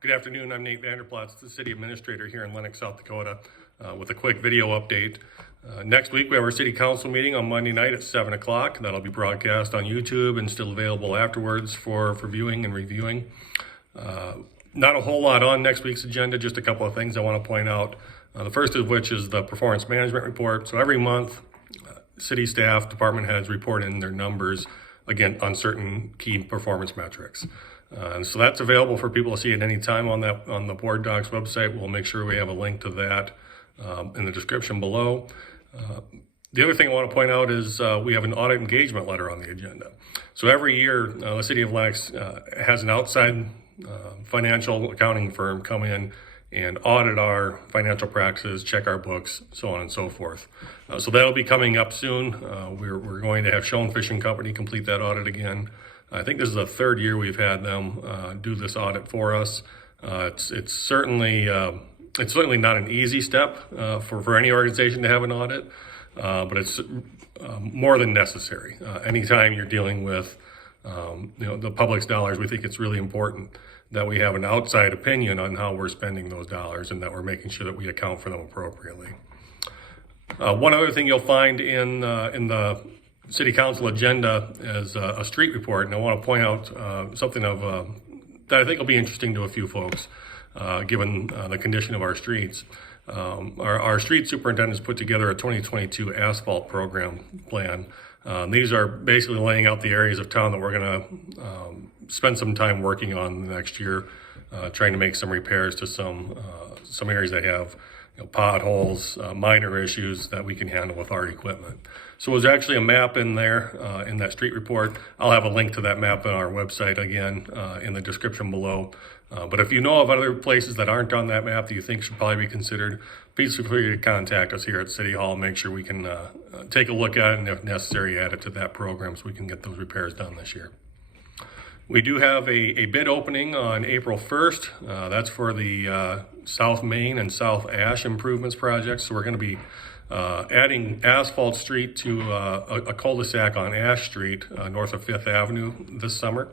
Good afternoon, I'm Nate Vanderplatz, the City Administrator here in Lennox, South Dakota, with a quick video update. Next week we have our City Council meeting on Monday night at 7 o'clock. That'll be broadcast on YouTube and still available afterwards for viewing and reviewing. Not a whole lot on next week's agenda, just a couple of things I want to point out. The first of which is the performance management report. So every month, city staff, department heads report in their numbers, again, on certain key performance metrics. And so that's available for people to see at any time on the Board Docs website. We'll make sure we have a link to that in the description below. The other thing I want to point out is we have an audit engagement letter on the agenda. So every year, the City of Lennox has an outside financial accounting firm come in and audit our financial practices, check our books, so on and so forth. So that'll be coming up soon. We're going to have Schoen Fishing Company complete that audit again. I think this is the third year we've had them do this audit for us. It's certainly not an easy step for any organization to have an audit, but it's more than necessary. Anytime you're dealing with the public's dollars, we think it's really important that we have an outside opinion on how we're spending those dollars and that we're making sure that we account for them appropriately. One other thing you'll find in the City Council agenda is a street report, and I want to point out something that I think will be interesting to a few folks, given the condition of our streets. Our street superintendents put together a 2022 asphalt program plan. These are basically laying out the areas of town that we're going to spend some time working on next year, trying to make some repairs to some areas that have potholes, minor issues that we can handle with our equipment. So there's actually a map in there in that street report. I'll have a link to that map on our website again in the description below. But if you know of other places that aren't on that map that you think should probably be considered, please feel free to contact us here at City Hall and make sure we can take a look at it and if necessary add it to that program so we can get those repairs done this year. We do have a bid opening on April 1st. That's for the South Main and South Ash improvements projects. So we're going to be adding asphalt street to a cul-de-sac on Ash Street north of 5th Avenue this summer.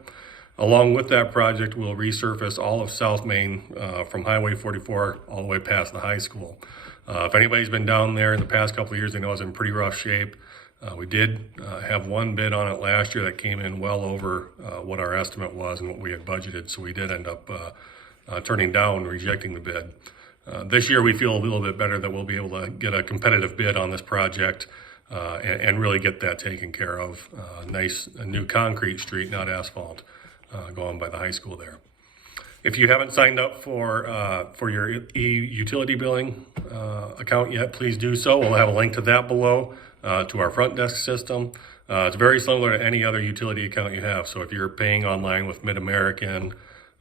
Along with that project, we'll resurface all of South Main from Highway 44 all the way past the high school. If anybody's been down there in the past couple of years, they know it's in pretty rough shape. We did have one bid on it last year that came in well over what our estimate was and what we had budgeted, so we did end up turning down, rejecting the bid. This year we feel a little bit better that we'll be able to get a competitive bid on this project and really get that taken care of. A new concrete street, not asphalt, going by the high school there. If you haven't signed up for your utility billing account yet, please do so. We'll have a link to that below. To our front desk system. It's very similar to any other utility account you have. So if you're paying online with Mid-American,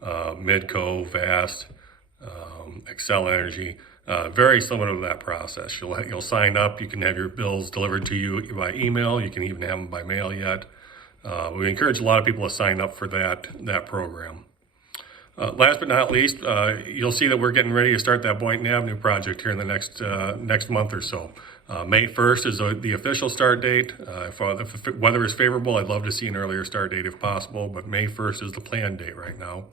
Midco, Vast, Xcel Energy, very similar to that process. You'll sign up, you can have your bills delivered to you by email, you can even have them by mail yet. We encourage a lot of people to sign up for that program. Last but not least, you'll see that we're getting ready to start that Boynton Avenue project here in the next month or so. May 1st is the official start date. If weather is favorable, I'd love to see an earlier start date if possible, but May 1st is the planned date right now.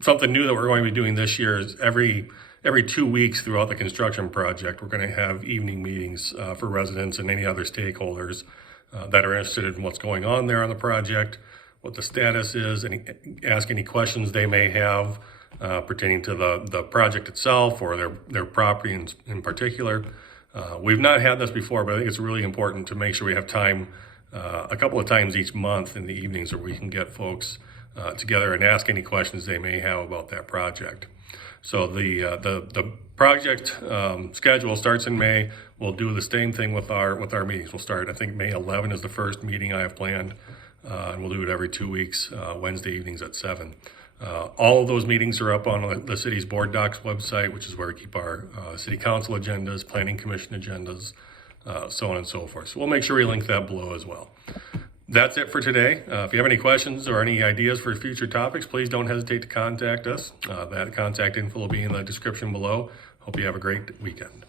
Something new that we're going to be doing this year is every 2 weeks throughout the construction project, we're going to have evening meetings for residents and any other stakeholders that are interested in what's going on there on the project, what the status is, and ask any questions they may have pertaining to the project itself or their property in particular. We've not had this before, but I think it's really important to make sure we have time a couple of times each month in the evenings where we can get folks together and ask any questions they may have about that project. So the project schedule starts in May. We'll do the same thing with our meetings. We'll start, I think May 11 is the first meeting I have planned. And we'll do it every 2 weeks, Wednesday evenings at 7. All of those meetings are up on the city's Board Docs website, which is where we keep our City Council agendas, Planning Commission agendas, so on and so forth. So we'll make sure we link that below as well. That's it for today. If you have any questions or any ideas for future topics, please don't hesitate to contact us. That contact info will be in the description below. Hope you have a great weekend.